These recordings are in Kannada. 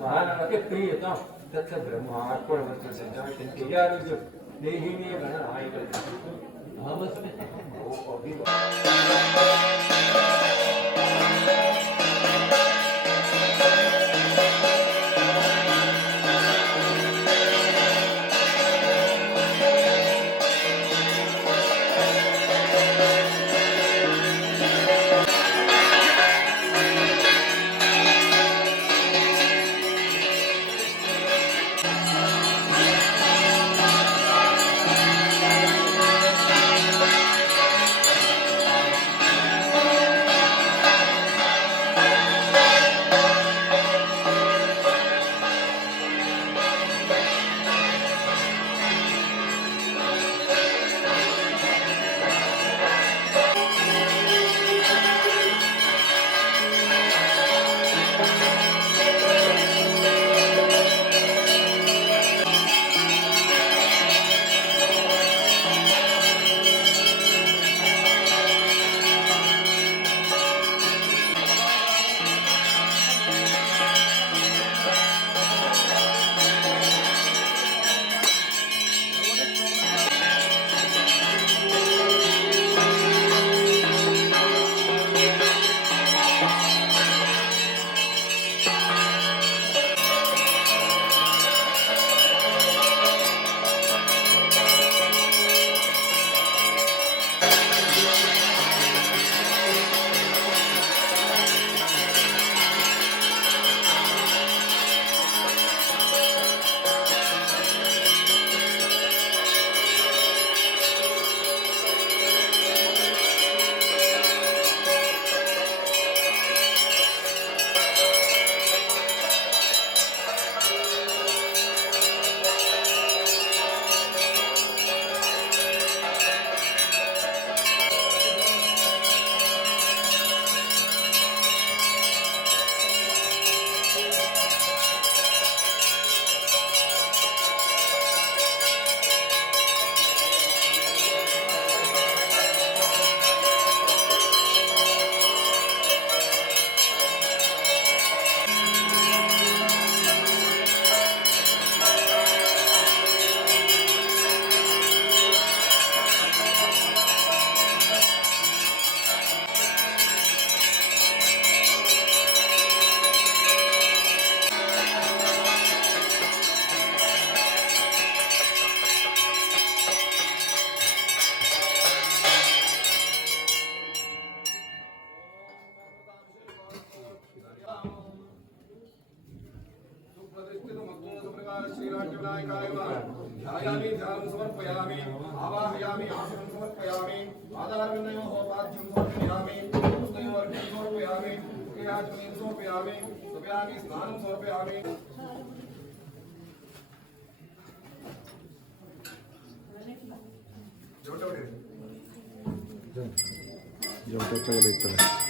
महानमतिप्रीयतां तत्स ब्रह्मात्मनवर्तते देहि मे गणनायकम् अहमस्मि जो ध्यानं समर्पयामि आवाहयामि आसनं समर्पयामि आधारविन्दयोपाद्यं समर्पयामि पुस्तयोर्घ्यं समर्पयामि क्रियाचनं समर्पयामि समयामि स्नानं समर्पयामि ಜೋಟ ಜೋಟ ತಗಲಿತ್ತಲ್ಲ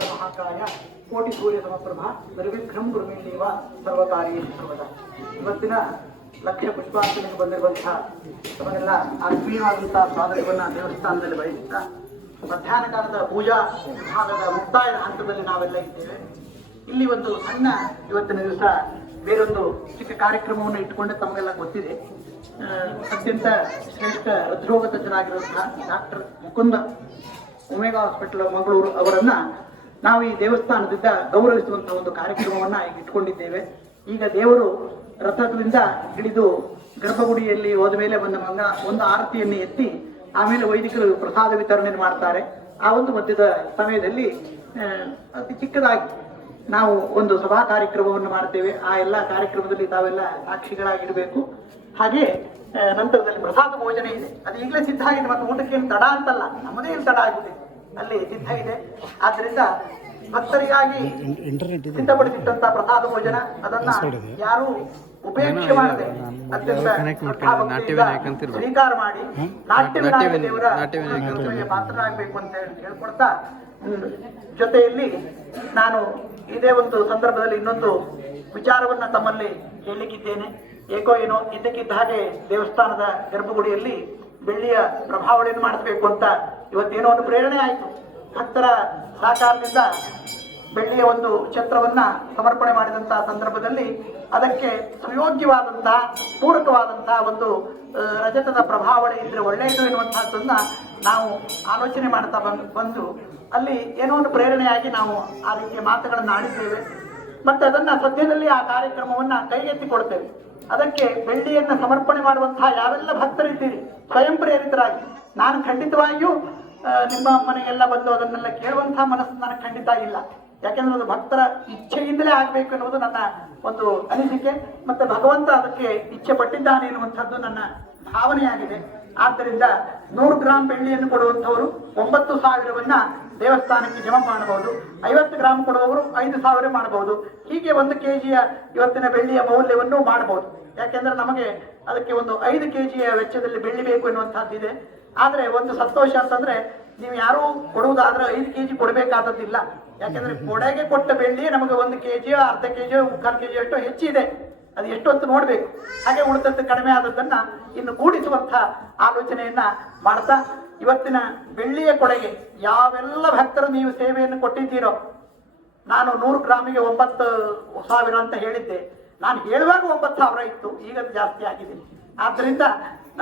ಮಹಾಕಾಯ ಕೋಟಿ ಸೂರ್ಯ ಸಮಪ್ರಭ ನಿರ್ವಿಘ್ನಂ ಗುರುಮೇನೇವ ಸರ್ವಕಾರ್ಯ ಸರ್ವದ. ಇವತ್ತಿನ ಲಕ್ಷ ಪುಷ್ಪಾರ್ಚನೆಗೆ ಬಂದಿರುವಂತಹ ತಮಗೆಲ್ಲ ಆತ್ಮೀಯವಾದಂತಹ ಸ್ವಾಗತವನ್ನ ದೇವಸ್ಥಾನದಲ್ಲಿ ಬಯಸುತ್ತಾ ಮಧ್ಯಾಹ್ನ ಕಾಲದ ಪೂಜಾ ವಿಭಾಗದ ಮುಕ್ತಾಯದ ಹಂತದಲ್ಲಿ ನಾವೆಲ್ಲ ಇದ್ದೇವೆ. ಇಲ್ಲಿ ಒಂದು ಸಣ್ಣ ಇವತ್ತಿನ ದಿವಸ, ಬೇರೊಂದು ಚಿಕ್ಕ ಕಾರ್ಯಕ್ರಮವನ್ನು ಇಟ್ಟುಕೊಂಡು ತಮಗೆಲ್ಲ ಗೊತ್ತಿದೆ. ಅತ್ಯಂತ ಶ್ರೇಷ್ಠ ಹೃದ್ರೋಗ ತಜ್ಞರಾಗಿರುವಂತಹ doctor Mukunda Omega hospital Mangaluru ಅವರನ್ನ ನಾವು ಈ ದೇವಸ್ಥಾನದಿಂದ ಗೌರವಿಸುವಂತಹ ಒಂದು ಕಾರ್ಯಕ್ರಮವನ್ನ ಈಗ ಇಟ್ಕೊಂಡಿದ್ದೇವೆ. ಈಗ ದೇವರು ರಥದಿಂದ ಹಿಡಿದು ಗರ್ಭಗುಡಿಯಲ್ಲಿ ಹೋದ ಮೇಲೆ ಒಂದು ಮಂಗ, ಒಂದು ಆರತಿಯನ್ನು ಎತ್ತಿ ಆಮೇಲೆ ವೈದಿಕರು ಪ್ರಸಾದ ವಿತರಣೆ ಮಾಡ್ತಾರೆ. ಆ ಒಂದು ಮಧ್ಯದ ಸಮಯದಲ್ಲಿ ಅತಿ ಚಿಕ್ಕದಾಗಿ ನಾವು ಒಂದು ಸಭಾ ಕಾರ್ಯಕ್ರಮವನ್ನು ಮಾಡ್ತೇವೆ. ಆ ಎಲ್ಲ ಕಾರ್ಯಕ್ರಮದಲ್ಲಿ ತಾವೆಲ್ಲ ಸಾಕ್ಷಿಗಳಾಗಿಡಬೇಕು ಹಾಗೆ ನಂತರದಲ್ಲಿ ಪ್ರಸಾದ ಭೋಜನ ಇದೆ. ಅದು ಈಗಲೇ ಸಿದ್ಧ ಆಗಿದೆ ಮತ್ತು ಊಟಕ್ಕೆ ಏನು ತಡ ಅಂತಲ್ಲ ನಮ್ಮದೇ ಏನು ತಡ ಆಗಿದೆ. ಅಲ್ಲಿ ಸಿದ್ಧ ಇದೆ. ಆದ್ರಿಂದ ಭಕ್ತರಿಗಾಗಿ ಇಂಟರ್ನೆಟ್ ಇದೆ. ಸಿದ್ಧಪಡಿಸಿಟ್ಟಂತ ಪ್ರಸಾದ ಭೋಜನ ಅದನ್ನ ಯಾರು ಉಪೇಕ್ಷೆ ಮಾಡದೆ ಸ್ವೀಕಾರ ಮಾಡಿ ನಾಟ್ಯ ದೇವರ ಪಾತ್ರರಾಗಬೇಕು ಅಂತ ಹೇಳಿ ಹ್ಮ್, ಜೊತೆಯಲ್ಲಿ ನಾನು ಇದೇ ಒಂದು ಸಂದರ್ಭದಲ್ಲಿ ಇನ್ನೊಂದು ವಿಚಾರವನ್ನ ತಮ್ಮಲ್ಲಿ ಹೇಳಲಿಕ್ಕಿದ್ದೇನೆ ಏಕೋ ಏನೋ ಇದ್ದಕ್ಕಿದ್ದ ಹಾಗೆ ದೇವಸ್ಥಾನದ ಗರ್ಭಗುಡಿಯಲ್ಲಿ ಬೆಳ್ಳಿಯ ಪ್ರಭಾವಳಿಯನ್ನು ಮಾಡಿಸ್ಬೇಕು ಅಂತ ಇವತ್ತೇನೋ ಒಂದು ಪ್ರೇರಣೆ ಆಯಿತು. ಭಕ್ತರ ಸಹಕಾರದಿಂದ ಬೆಳ್ಳಿಯ ಒಂದು ಛತ್ರವನ್ನ ಸಮರ್ಪಣೆ ಮಾಡಿದಂತಹ ಸಂದರ್ಭದಲ್ಲಿ ಅದಕ್ಕೆ ಸುಯೋಗ್ಯವಾದಂತಹ, ಪೂರಕವಾದಂತಹ ಒಂದು ರಜತದ ಪ್ರಭಾವಳಿ ಇದ್ರೆ ಒಳ್ಳೆಯದು ಎನ್ನುವಂತಹದ್ದನ್ನ ನಾವು ಆಲೋಚನೆ ಮಾಡ್ತಾ ಬಂದು ಅಲ್ಲಿ ಏನೋ ಒಂದು ಪ್ರೇರಣೆಯಾಗಿ ನಾವು ಆ ರೀತಿಯ ಮಾತುಗಳನ್ನು ಆಡಿದ್ದೇವೆ. ಮತ್ತೆ ಅದನ್ನ ಸದ್ಯದಲ್ಲಿ ಆ ಕಾರ್ಯಕ್ರಮವನ್ನ ಕೈಗೆತ್ತಿಕೊಡ್ತೇವೆ. ಅದಕ್ಕೆ ಬೆಳ್ಳಿಯನ್ನ ಸಮರ್ಪಣೆ ಮಾಡುವಂತಹ ಯಾವೆಲ್ಲ ಭಕ್ತರಿದ್ದೀರಿ ಸ್ವಯಂ ಪ್ರೇರಿತರಾಗಿ ನಾನು ಖಂಡಿತವಾಗಿಯೂ ನಿಮ್ಮ ಮನೆಗೆಲ್ಲ ಬಂದು ಅದನ್ನೆಲ್ಲ ಕೇಳುವಂತಹ ಮನಸ್ಸು ನನಗೆ ಖಂಡಿತ ಇಲ್ಲ. ಯಾಕೆಂದ್ರೆ ಅದು ಭಕ್ತರ ಇಚ್ಛೆಯಿಂದಲೇ ಆಗಬೇಕು ಎನ್ನುವುದು ನನ್ನ ಒಂದು ಅನಿಸಿಕೆ. ಮತ್ತೆ ಭಗವಂತ ಅದಕ್ಕೆ ಇಚ್ಛೆ ಪಟ್ಟಿದ್ದಾನೆ ಎನ್ನುವಂಥದ್ದು ನನ್ನ ಭಾವನೆಯಾಗಿದೆ. ಆದ್ದರಿಂದ ನೂರು ಗ್ರಾಮ್ ಬೆಳ್ಳಿಯನ್ನು ಕೊಡುವಂಥವರು ಒಂಬತ್ತು ಸಾವಿರವನ್ನ ದೇವಸ್ಥಾನಕ್ಕೆ ಜಮಾ ಮಾಡಬಹುದು. ಐವತ್ತು ಗ್ರಾಮ್ ಕೊಡುವವರು ಐದು ಸಾವಿರ ಮಾಡಬಹುದು. ಹೀಗೆ ಒಂದು ಕೆಜಿಯ ಇವತ್ತಿನ ಬೆಳ್ಳಿಯ ಮೌಲ್ಯವನ್ನು ಮಾಡಬಹುದು. ಯಾಕೆಂದ್ರೆ ನಮಗೆ ಅದಕ್ಕೆ ಒಂದು ಐದು ಕೆಜಿಯ ವೆಚ್ಚದಲ್ಲಿ ಬೆಳ್ಳಿ ಬೇಕು ಎನ್ನುವಂತಹದ್ದಿದೆ ಆದರೆ ಒಂದು ಸಂತೋಷ ಅಂತಂದ್ರೆ ನೀವು ಯಾರೂ ಕೊಡುವುದಾದ್ರೆ ಐದು ಕೆಜಿ ಕೊಡಬೇಕಾದದ್ದಿಲ್ಲ. ಯಾಕೆಂದ್ರೆ ಕೊಡೆಗೆ ಕೊಟ್ಟ ಬೆಳ್ಳಿ ನಮಗೆ ಒಂದು ಕೆಜಿಯೋ, ಅರ್ಧ ಕೆಜಿಯೋ, ಮುಕ್ಕಾಲು ಕೆಜಿ ಜಿಯಷ್ಟು ಹೆಚ್ಚಿದೆ ಅದು ಎಷ್ಟು ಅಂತ ನೋಡಬೇಕು. ಹಾಗೆ ಉಳಿದದ್ದು ಕಡಿಮೆ ಆದದ್ದನ್ನ ಇನ್ನು ಕೂಡಿಸುವಂಥ ಆಲೋಚನೆಯನ್ನ ಮಾಡ್ತಾ ಇವತ್ತಿನ ಬೆಳ್ಳಿಯ ಕೊಡೆಗೆ ಯಾವೆಲ್ಲ ಭಕ್ತರು ನೀವು ಸೇವೆಯನ್ನು ಕೊಟ್ಟಿದ್ದೀರೋ, ನಾನು ನೂರು ಗ್ರಾಮಿಗೆ ಒಂಬತ್ತು ಸಾವಿರ ಅಂತ ಹೇಳಿದ್ದೆ. ನಾನು ಹೇಳುವಾಗ ಒಂಬತ್ತು ಸಾವಿರ ಇತ್ತು, ಈಗ ಜಾಸ್ತಿ ಆಗಿದೆ. ಆದ್ದರಿಂದ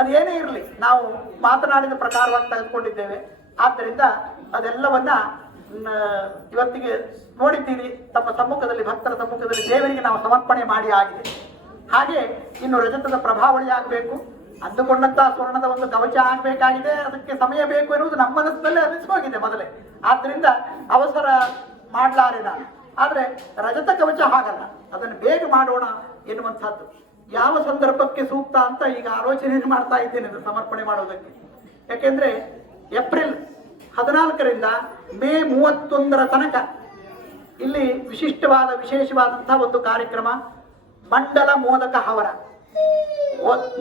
ಅದೇನೇ ಇರಲಿ, ನಾವು ಮಾತನಾಡಿದ ಪ್ರಕಾರವಾಗಿ ತೆಗೆದುಕೊಂಡಿದ್ದೇವೆ. ಆದ್ದರಿಂದ ಅದೆಲ್ಲವನ್ನ ಇವತ್ತಿಗೆ ನೋಡಿದ್ದೀರಿ, ತಮ್ಮ ಸಮ್ಮುಖದಲ್ಲಿ, ಭಕ್ತರ ಸಮ್ಮುಖದಲ್ಲಿ ದೇವರಿಗೆ ನಾವು ಸಮರ್ಪಣೆ ಮಾಡಿ ಆಗಿದೆ. ಹಾಗೆ ಇನ್ನು ರಜತದ ಪ್ರಭಾವಳಿ ಆಗಬೇಕು ಅಂದುಕೊಂಡಂತಹ ಸ್ವರ್ಣದ ಒಂದು ಕವಚ ಆಗಬೇಕಾಗಿದೆ, ಅದಕ್ಕೆ ಸಮಯ ಬೇಕು ಎನ್ನುವುದು ನಮ್ಮ ಮನಸ್ಸಿನಲ್ಲೇ ಅನಿಸೋಗಿದೆ ಮೊದಲೇ. ಆದ್ದರಿಂದ ಅವಸರ ಮಾಡಲಾರೆ ನಾನು ಆದರೆ ರಜತ ಕವಚ ಹಾಗಲ್ಲ, ಅದನ್ನು ಬೇಗ ಮಾಡೋಣ ಎನ್ನುವಂಥದ್ದು. ಯಾವ ಸಂದರ್ಭಕ್ಕೆ ಸೂಕ್ತ ಅಂತ ಈಗ ಆಲೋಚನೆ ಮಾಡ್ತಾ ಇದ್ದೇನೆ ಇದು ಸಮರ್ಪಣೆ ಮಾಡೋದಕ್ಕೆ ಯಾಕೆಂದ್ರೆ ಏಪ್ರಿಲ್ ಹದಿನಾಲ್ಕರಿಂದ ಮೇ ಮೂವತ್ತೊಂದರ ತನಕ ಇಲ್ಲಿ ವಿಶಿಷ್ಟವಾದ ವಿಶೇಷವಾದಂತಹ ಒಂದು ಕಾರ್ಯಕ್ರಮ, ಮಂಡಲ ಮೋದಕ ಹವನ. ಓ-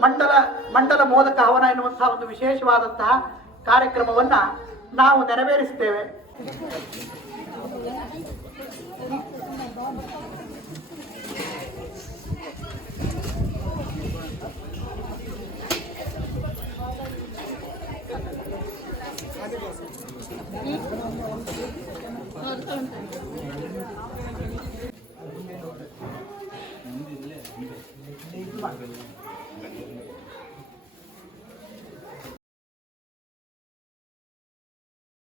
ಮಂಡಲ ಮಂಡಲ ಮೋದಕ ಹವನ ಎನ್ನುವಂತಹ ಒಂದು ವಿಶೇಷವಾದಂತಹ ಕಾರ್ಯಕ್ರಮವನ್ನ ನಾವು ನೆರವೇರಿಸ್ತೇವೆ.